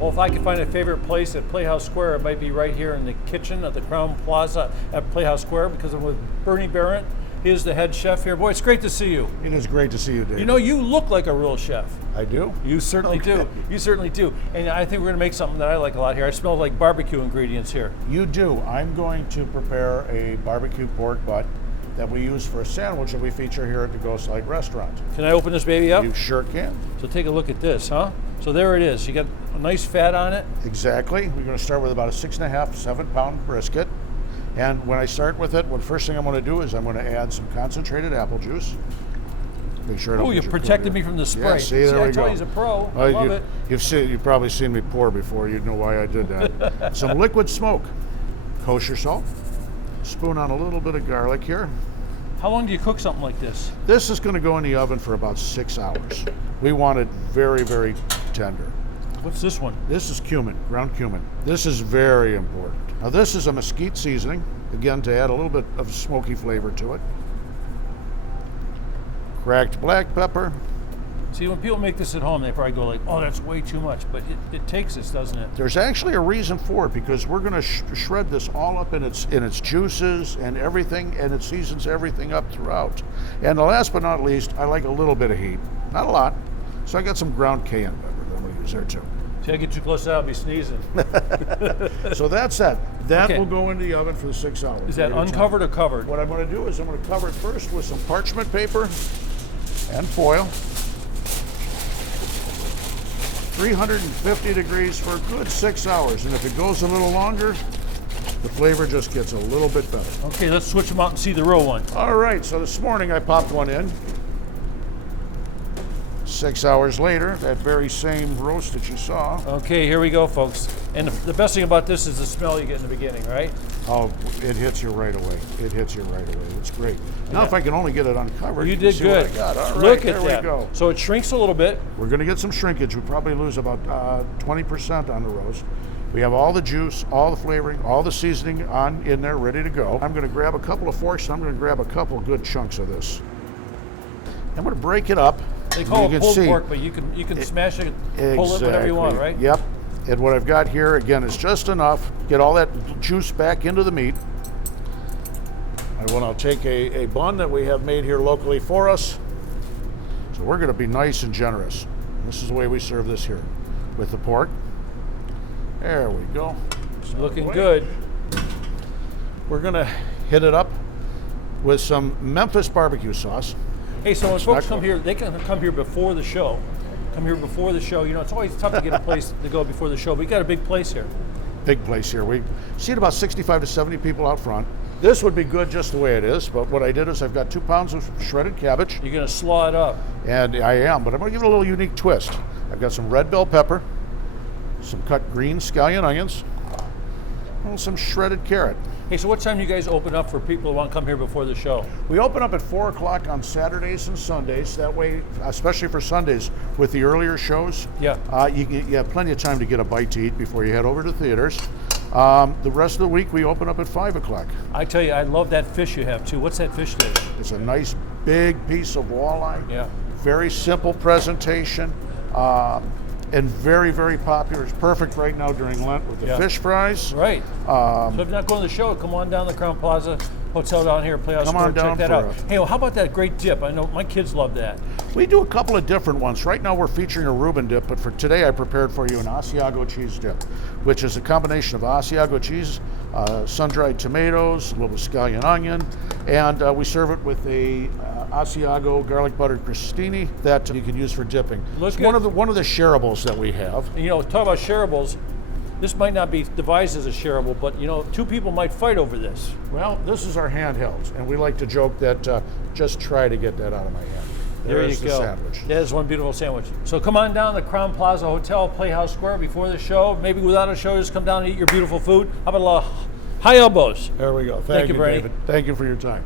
Well, if I could find a favorite place at Playhouse Square, it might be right here in the kitchen at the Crown Plaza at Playhouse Square, because I'm with Bernie Barrett. He is the head chef here. Boy, it's great to see you. It is great to see you, Dave. You know, you look like a real chef. I do? You certainly do. You certainly do. And I think we're going to make something that I like a lot here. I smell like barbecue ingredients here. You do. I'm going to prepare a barbecue pork butt that we use for a sandwich that we feature here at the Ghostlight Restaurant. Can I open this baby up? You sure can. So take a look at this, huh? So there it is. You got a nice fat on it. Exactly. We're going to start with about a 6.5 to 7-pound brisket. And when I start with it, the first thing I'm going to do is I'm going to add some concentrated apple juice. Make sure I don't Oh, you get your protected cooler. me from the spray. Yeah, see, there I we told go. he's a pro. I love it. You've probably seen me pour before. You'd know why I did that. Some liquid smoke, kosher salt, spoon on a little bit of garlic here. How long do you cook something like this? This is going to go in the oven for about 6 hours. We want it very, very tender. What's this one? This is cumin, ground cumin. This is very important. Now this is a mesquite seasoning, again to add a little bit of smoky flavor to it. Cracked black pepper. See, when people make this at home, they probably go like, oh, that's way too much, but it takes this, doesn't it? There's actually a reason for it, because we're going to shred this all up in its juices and everything, and it seasons everything up throughout. And last but not least, I like a little bit of heat, not a lot. So I got some ground cayenne pepper that I'm going to use there too. See, I get too close to I'll be sneezing. So that's that. That Okay. will go in the oven for the 6 hours. Is that uncovered or covered? What I'm going to do is I'm going to cover it first with some parchment paper and foil. 350 degrees for a good 6 hours. And if it goes a little longer, the flavor just gets a little bit better. Okay, let's switch them out and see the real one. All right, so this morning I popped one in. 6 hours later, that very same roast that you saw. Okay, here we go, folks. And the best thing about this is the smell you get in the beginning, right? Oh, it hits you right away. It hits you right away. It's great. Now, Yeah. if I can only get it uncovered, You can did see good. what I got. All right, Look at there that. we go. So it shrinks a little bit. We're going to get some shrinkage. We probably lose about 20% on the roast. We have all the juice, all the flavoring, all the seasoning in there, ready to go. I'm going to grab a couple of forks, and I'm going to grab a couple of good chunks of this. I'm going to break it up. They call You it can pulled see- pork, but you can smash it, pull it, whatever you want, right? Yep. And what I've got here, again, is just enough. Get all that juice back into the meat. I will now take a bun that we have made here locally for us. So we're going to be nice and generous. This is the way we serve this here with the pork. There we go. It's looking good. We're going to hit it up with some Memphis barbecue sauce. Hey, so when folks not come cooked. here, they can come here before the show. Come here before the show. You know, it's always tough to get a place to go before the show, but we got a big place here. Big place here. We seat about 65 to 70 people out front. This would be good just the way it is, but what I did is I've got 2 pounds of shredded cabbage, You're gonna slaw it up. and I am, but I'm going to give it a little unique twist. I've got some red bell pepper, some cut green scallion onions, and some shredded carrot. Hey, so what time do you guys open up for people who want to come here before the show? We open up at 4 o'clock on Saturdays and Sundays. That way, especially for Sundays, with the earlier shows, Yeah. you have plenty of time to get a bite to eat before you head over to theaters. The rest of the week, we open up at 5 o'clock. I tell you, I love that fish you have too. What's that fish dish? It's a nice big piece of walleye. Yeah. Very simple presentation, and very, very popular. It's perfect right now during Lent with the Yeah. fish fries. Right. So if you're not going to the show, come on down to the Crown Plaza Hotel down here, Playhouse Come Square, on down check that for out. Hey, well, how about that great dip? I know my kids love that. We do a couple of different ones. Right now we're featuring a Reuben dip, but for today I prepared for you an Asiago cheese dip, which is a combination of Asiago cheese, sun-dried tomatoes, a little scallion onion, and we serve it with a Asiago garlic buttered crostini that you can use for dipping. Look It's at- one of the shareables that we have. And, you know, talk about shareables. This might not be devised as a shareable, but you know, 2 people might fight over this. Well, this is our handheld, and we like to joke that just try to get that out of my hand. There you There's the go. sandwich. That is one beautiful sandwich. So come on down to the Crown Plaza Hotel, Playhouse Square before the show. Maybe without a show, just come down and eat your beautiful food. How about a lot of high elbows? There we go. Thank you, Bernie. David. Thank you for your time.